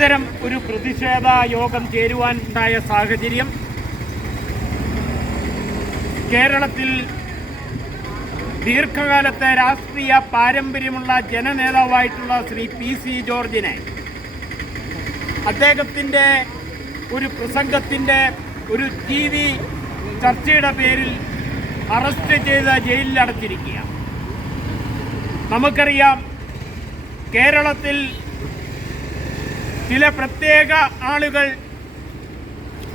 ഇത്തരം ഒരു പ്രതിഷേധ യോഗം ചേരുവാൻ ഉണ്ടായ സാഹചര്യം കേരളത്തിൽ ദീർഘകാലത്തെ രാഷ്ട്രീയ പാരമ്പര്യമുള്ള ജനനേതാവായിട്ടുള്ള ശ്രീ PC ജോർജിനെ അദ്ദേഹത്തിൻ്റെ ഒരു പ്രസംഗത്തിൻ്റെ ഒരു TV ചർച്ചയുടെ പേരിൽ അറസ്റ്റ് ചെയ്ത് ജയിലിൽ അടച്ചിരിക്കുകയാണ്. നമുക്കറിയാം, കേരളത്തിൽ ചില പ്രത്യേക ആളുകൾ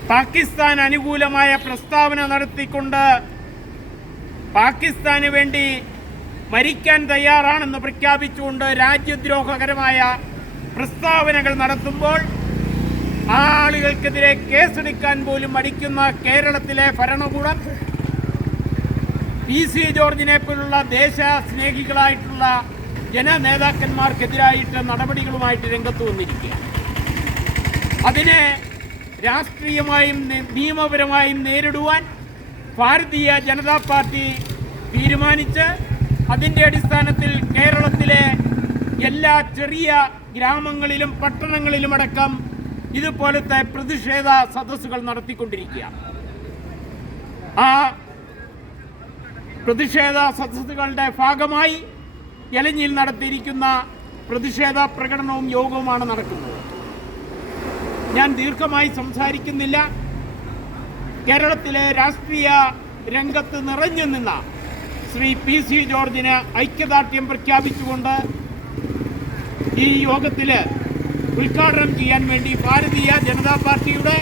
പാകിസ്ഥാൻ അനുകൂലമായ പ്രസ്താവന നടത്തിക്കൊണ്ട് പാകിസ്ഥാന് വേണ്ടി മരിക്കാൻ തയ്യാറാണെന്ന് പ്രഖ്യാപിച്ചുകൊണ്ട് രാജ്യദ്രോഹകരമായ പ്രസ്താവനകൾ നടത്തുമ്പോൾ ആ ആളുകൾക്കെതിരെ കേസെടുക്കാൻ പോലും മടിക്കുന്ന കേരളത്തിലെ ഭരണകൂടം PC ജോർജിനെ പോലുള്ള ദേശസ്നേഹികളായിട്ടുള്ള ജനനേതാക്കന്മാർക്കെതിരായിട്ട് നടപടികളുമായിട്ട് രംഗത്ത് വന്നിരിക്കുകയാണ്. അതിനെ രാഷ്ട്രീയമായും നിയമപരമായും നേരിടുവാൻ ഭാരതീയ ജനതാ പാർട്ടി തീരുമാനിച്ച് അതിൻ്റെ അടിസ്ഥാനത്തിൽ കേരളത്തിലെ എല്ലാ ചെറിയ ഗ്രാമങ്ങളിലും പട്ടണങ്ങളിലുമടക്കം ഇതുപോലത്തെ പ്രതിഷേധ സദസ്സുകൾ നടത്തിക്കൊണ്ടിരിക്കുകയാണ്. ആ പ്രതിഷേധ സദസ്സുകളുടെ ഭാഗമായി എലഞ്ഞിയിൽ നടത്തിയിരിക്കുന്ന പ്രതിഷേധ പ്രകടനവും യോഗവുമാണ് നടക്കുന്നത്. ഞാൻ ദീർഘമായി സംസാരിക്കുന്നില്ല. കേരളത്തിലെ രാഷ്ട്രീയ രംഗത്ത് നിറഞ്ഞു നിന്ന ശ്രീ PC ജോർജിന് ഐക്യദാർഢ്യം പ്രഖ്യാപിച്ചുകൊണ്ട് ഈ യോഗത്തിൽ ഉദ്ഘാടനം ചെയ്യാൻ വേണ്ടി ഭാരതീയ ജനതാ പാർട്ടിയുടെ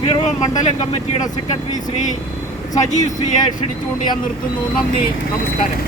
പിറവം മണ്ഡലം കമ്മിറ്റിയുടെ സെക്രട്ടറി ശ്രീ സജീവ് സിയെ ക്ഷണിച്ചുകൊണ്ട് ഞാൻ നിർത്തുന്നു. നന്ദി, നമസ്കാരം.